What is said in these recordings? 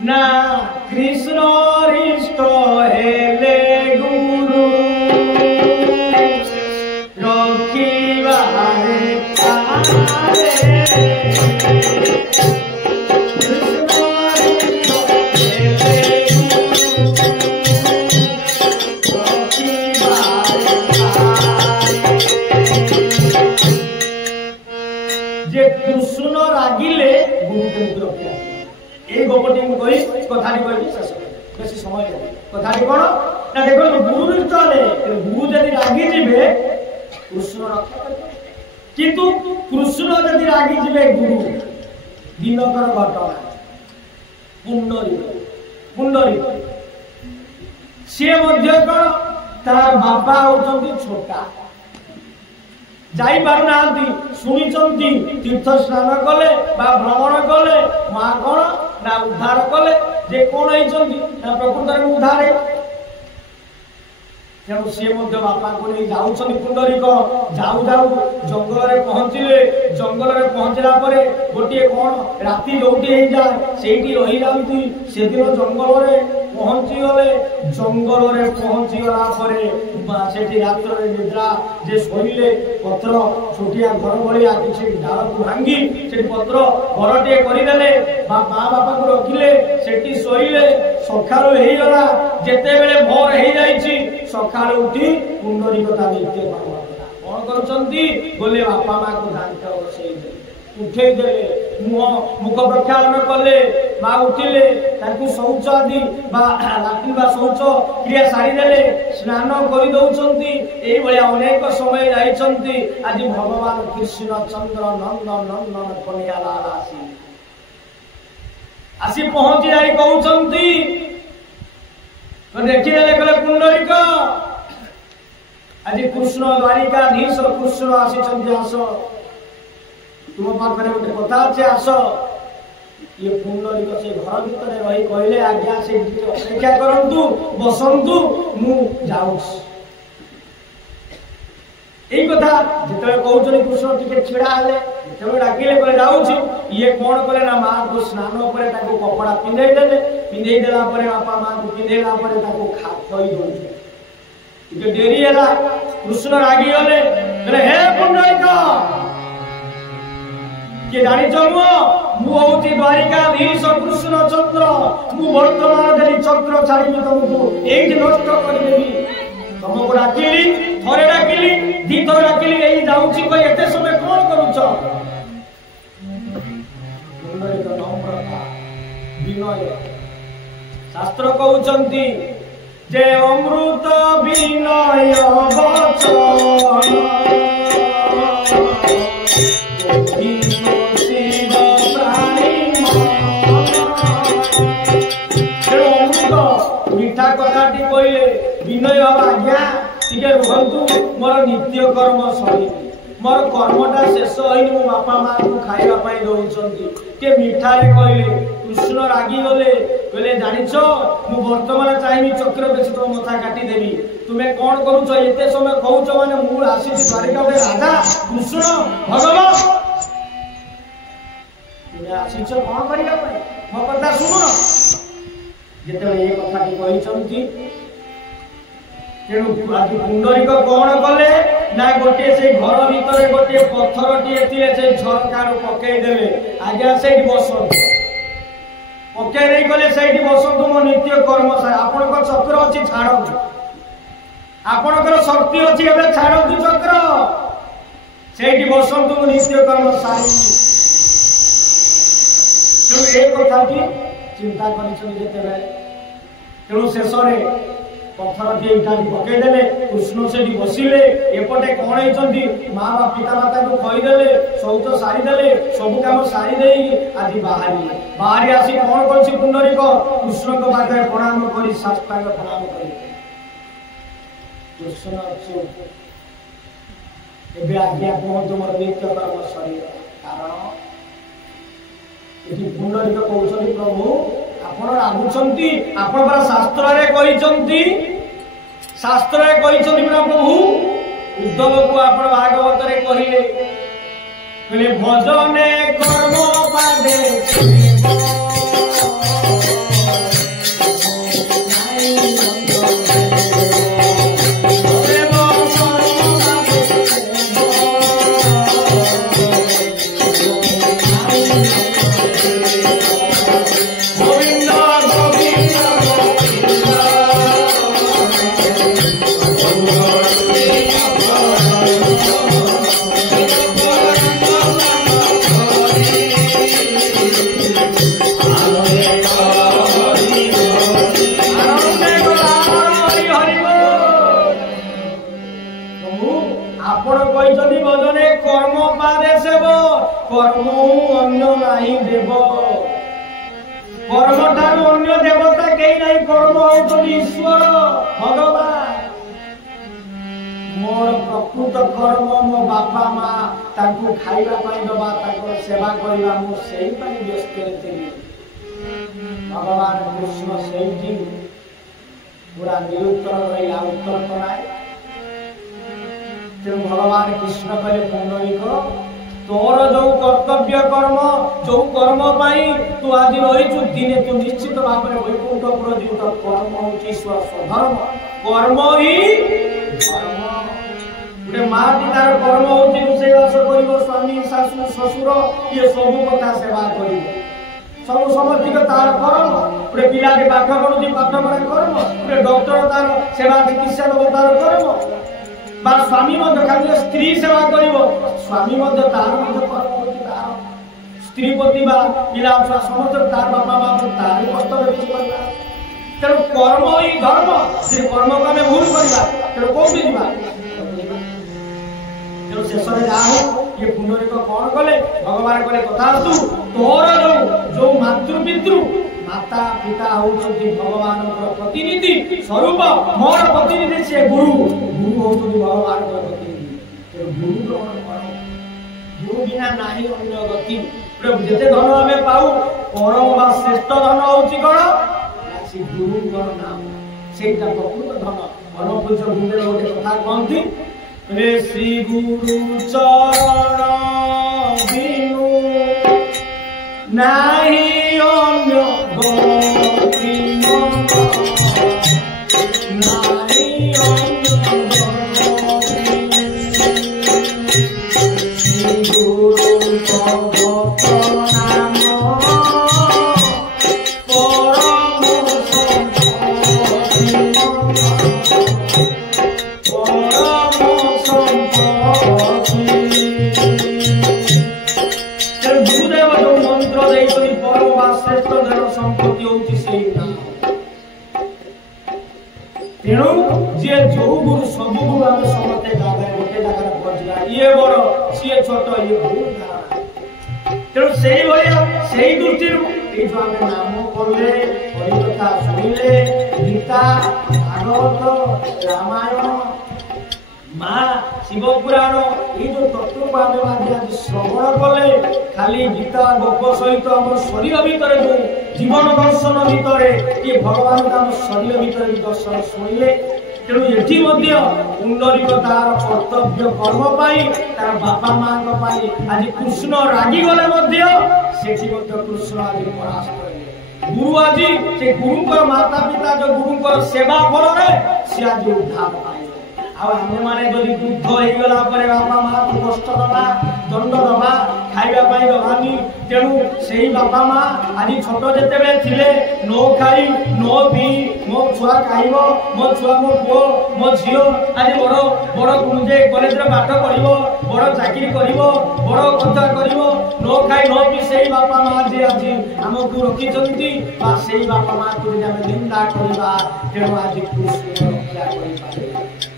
ना कृष्ण हृष्ट हेले गुरु रखिबारे जे कृष्ण रागिले गुरु केमती रक्षा ये गोपटी कही कथाटी कही शेष बेसी समय कथाटी कौन ना देखो गुरु चले गुरु जदि रागी जीवे कृष्ण रक्षा करेंगे किंतु कृष्ण जदि रागी जीवे गुरु दिनकर घटना पुंडरी सी मध्य कौन तार बाबा होती छोटा जाई पारु नांती सुनिचंती तीर्थ स्नान कले बा भ्रमण कले मां कोन ना उद्धार कले जे कोन होइचंती ना प्रकृत रे उद्धार तेणु सी मध्य बापा को नहीं जाऊँ पुंडरीक जाऊ जाऊ जंगल में पहुँचले जंगल में पहुँचला परे गोटे कौन राति जोटी हो जाए से रही जाती से दिन जंगल में पहुँची गले जंगल में पहुँची गला से रात्र निद्रा जे शोले पत्र छोटिया घर भाया किसी डाल को भांगी से पत्र घर टे करदे माँ बापा को रखिले से शोले सकालू होगला जिते बेले भोर हो जाए सका उठी पुंडरी कथा नित्य कौन कर बापा माँ को दांत बसई उठे दे मुख प्रक्षालन कले माँ उठिले शौच आदि लाट्रिन शौच क्रिया सारीदे स्नान कर अनेक समय जाइछंती आज भगवान कृष्ण चंद्र नंदन नंदन कन्हैया लाल आसी पहुंची जाई कहउछंती देखिदेले कले पुंडरीक आज कृष्ण द्वारिकाधीश कृष्ण आसी आस तुम पाखे गोटे कथा अच्छे आस ये पुंडरीक से घर भितर रही कहले आज्ञा से अपेक्षा करंतु बसंतु मु जाऊ यही कथा जिते कहते कृष्ण टी छिड़ा हेले जो डाकिले कहे जाऊँ ये कौन कले ना माँ को स्नान पर कपड़ा पिंधे देला बापा माँ को पिंधेला खई दे डेरी है कृष्ण रागी गले हे पुंडरीक किए जानिच मुझे द्वारिकाधीश कृष्ण चंद्र मु वर्तमान जदि चक्र छाड़ी तुमको ये नष्ट करदेवी तुमको डाकिली थरे डाकिली दी थर डाकिली यही जाऊँ एते समय कौन करुच विनय शास्त्र कहते जे अमृत विनय मीठा कथाटी कहले विनय बाबा आज्ञा टिके रुहतु मोर नित्य कर्म सरी मोर कर्मटा शेष होनी मो बापा माँ को खाइबा दौरान के मिठारे कहले कृष्ण रागी गले कहले जानिछ मु वर्तमान चाहिए चक्र बेच तो मथा काटिदेवी तुम्हें कौन करुच एते समय कहूच माने मु आसी द्वारिका गोटे राजा कृष्ण भगवान तुम्हें आसीच कौन करिया मो कथा शुणुन जिते ये कथाटी कहते तेणु आज पुंडरीक कौन कले ना गोटे से घर भितर गोटे पत्थर टे से झरकार पकईदे आज्ञा से बसत पकई गले से बसतु मो नित्य कर्म सार आपण चक्र अच्छी छाड़ू आपणकर शक्ति अच्छी छाड़ू चक्र से बसतु मो नित्य कर्म सारी तेणु ये कथाटी चिंता करू शेष पत्थर टी इटाटी पकईदे कृष्ण से बसिले एपटे कौन होती माँ बा पिता माता को खईदे शौच सारीदे सब कम सारीदे आज बाहरी आसी कौन कर पुंडरीक कृष्ण को पाखे प्रणाम कर साष्टांग प्रणाम कर कृष्ण एबे आज्ञा कहतु मोर नित्य कर्म शरीर कारण ये पुंडरीक कहते प्रभु आपण रागुचंती आपण पर शास्त्र रे कहिचंती शास्त्र रे कहिचंती प्रभु उद्धव को आपण भागवत रे कहिले कहले भजने कर्म पादे गोविंद गोविंद भजने कर्म पादे सेव कर्म अन्य नहीं देव कर्म ठारू अन्य देवता कहीं नहीं कर्म होती ईश्वर भगवान मोर प्रकृत कर्म मो बापा माँ ताकू खाइबा पाई दबा ताको सेवा करिबा मु सेही पाई व्यस्त थिली भगवान कृष्ण सेही पूरा निरुत्तर रही उत्तर कराए तेणु भगवान कृष्ण कहले पुंडरीक तोर जो कर्तव्य कर्म जो कर्म पाई तू आज रही दिने तू निश्चित भाव में वैकुंठपुर जीव कर्म होची स्वधर्म कर्म ही धर्म गोटे माँ पितार कर्म होची रोषेईबास कर स्वामी शाशु शशुर ये सब कथा सेवा कर सब समस्तिक तार कर्म गोटे पिला पाठ पढ़ुची पाठ पढ़ा कर्म गोटे डॉक्टर तार सेवा चिकित्सा दब तार कर्म बा स्वामी खाली स्त्री सेवा करिवो स्वामी तार स्त्री पति बा पिला छुआ समस्त तार बापा माँ तार कर्तव्य तेणु कर्म ही धर्म से कर्म को आम भूल करवा तेणु कौटी जा तेणु शेष ये पुंडरीक कौन कले भगवान कले कथा तोर जो मातृपितृ माता पिता होती भगवान प्रतिनिधि स्वरूप मोर प्रतिनिधि से गुरु गुरु होती भगवान प्रतिनिधि गुरु गुरु बिना नहीं अन्य गति जिते धन आम पाऊ परम बा श्रेष्ठ धन होची कौन से गुरु नाम से प्रकृत धन परम पुरुष गुरुदेव गोटे कथा कहती श्री गुरु चरण बिनु नहीं अन्य गति नहीं अन्य गुरु भगत नाम परम संपत्ति गुरुदेव जो मंत्र देइछन परम श्रेष्ठ धन संपत्ति होची सेही नाम तेणु जे जो गुरु सब गुरु आम समस्ते जगह गोटे जगह पहुंचला ये बड़ सी छोट ये भूल धारणा तेणु से दृष्टि ये जो आम नाम कले हरिकथा शुणिले गीता भागवत रामायण माँ शिव पुराण ये जो तत्व को आम आज श्रवण कले खाली गीता गप सहित आम शरीर भितर जो जीवन दर्शन भितर ये भगवान आम शरीर भितर दर्शन शुणिले तेणु ये पुंडरीक तार कर्तव्य कर्म पाई तार बापा माँ आज कृष्ण रागिगले कृष्ण आज परास्त कले गुरु आज से गुरु माता पिता जो गुरु सेवा फल सी आज उद्धार पाए आमे माने जदि दुग्ध हो गला परे बापा माँ को कष्ट दबा दंड दबा खाइबा दबानी तेणु से बापा माँ आज छोट जिते थिले नो खाई नो पी मो छुआ खाइब मो छुआ मो पुओ मो झील आज बड़ बड़ जे कॉलेज रे पाठ पढ़िबो बड़ चाकरी करिवो बड़ कथा करिवो नो खाई नो पी से बापा माँ जे आज हमकु रखिचंती बा से बापा माँ को जे हम निंदा करबा तेणु आज कृष्ण रक्षा करि पारे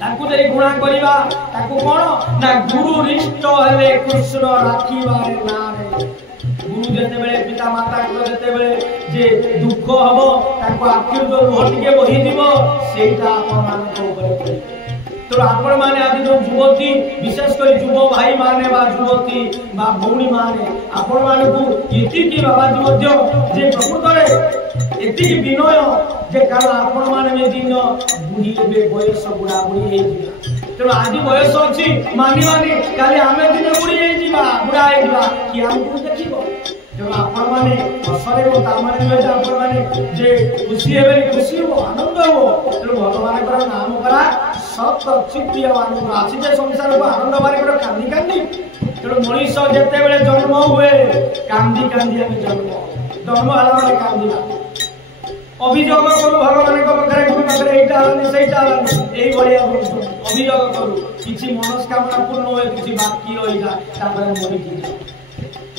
ताकू जरी गुणा करिबा ताकू कोन ना गुरु रिष्ट हेले कृष्ण राखिबारे नारे गुरु जते बेले पिता माता को जते बेले जे दुख हबो ताकू आखिर जो लुहटिके बही दिबो सेटा आपन मान को ऊपर पड़े तो आपण माने आज जो युवती विशेष कर युव भाई माने बा युवती बा भौणी माने आपण मान को इति की बाबा जी मध्य जे प्रकृत रे इति विनय जे कारण आपण माने में दिन बुढ़ी बे बयस बुढ़ा बुढ़ी हे जिबा तेणु आज बयस अच्छी मानी मानी काली आमे दिन बुढ़ी हे जिबा बुढ़ा हे जिबा कि हमको देखिबो तेणु आपण माने हसरे हो तामाने में आपण माने जे खुशी हेबे खुशी हो आनंद हो तेणु भगवान कर नाम करा सत चित्तीय आनंद आसी जे संसार को आनंद बारे कर कांदी कांदी ତେଣୁ ମଣିଷ ଯେତେବେଳେ ଜନ୍ମ ହୁଏ କାନ୍ଦି କାନ୍ଦି ଆମେ ଜନ୍ମ ହେଲା ମାନେ କାନ୍ଦିବା। ଅଭିଯୋଗ କରୁ ଭଗବାନଙ୍କ ପାଖରେ, ଗୁରୁ ପାଖରେ ଏଇଟା ହେଲାନି ସେଇଟା ହେଲାନି, ଏଇଭଳିଆ ଅଭିଯୋଗ କରୁ। କିଛି ମନସ୍କାମନା ପୂର୍ଣ୍ଣ ହୁଏ, କିଛି ବାକି ରହିଲା, ତାପରେ ମରିକି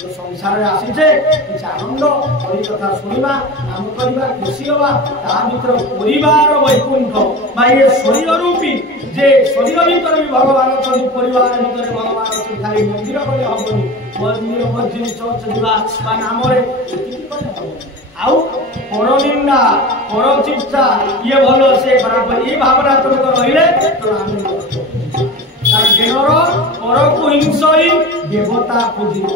ସଂସାରରେ ଆସିଛେ କିଛି ଆନନ୍ଦ ହରି କଥା ଶୁଣିବା, କାମ କରିବା, ଖୁସି ହବା। ତା ଭିତରେ ପରିବାର ବୈକୁଣ୍ଠ ବା ଏ ଶରୀର ରୂପୀ ଯେ ଶରୀର ଭିତରେ ବି ଭଗବାନ ଅଛନ୍ତି, ପରିବାର ଭିତରେ ଭଗବାନ ଅଛନ୍ତି। ଖାଲି ମନ୍ଦିର କଲେ ହବନି, ମନ୍ଦିର ମସ୍ଜିଦ ଚର୍ଚ୍ଚ ଯିବା ବା ନାମରେ ଏତିକି କଲେ ହବ। ଆଉ ପରନିନ୍ଦା ପରଚିନ୍ତା ଇଏ ଭଲ ସେ ଖରାପ, ଏଇ ଭାବନା ତୁମକୁ ରହିଲେ ତ ଆମେ ଜ୍ଞାନର ପରକୁ ହିଂସ ହିଁ ଦେବତା ପୂଜିବ।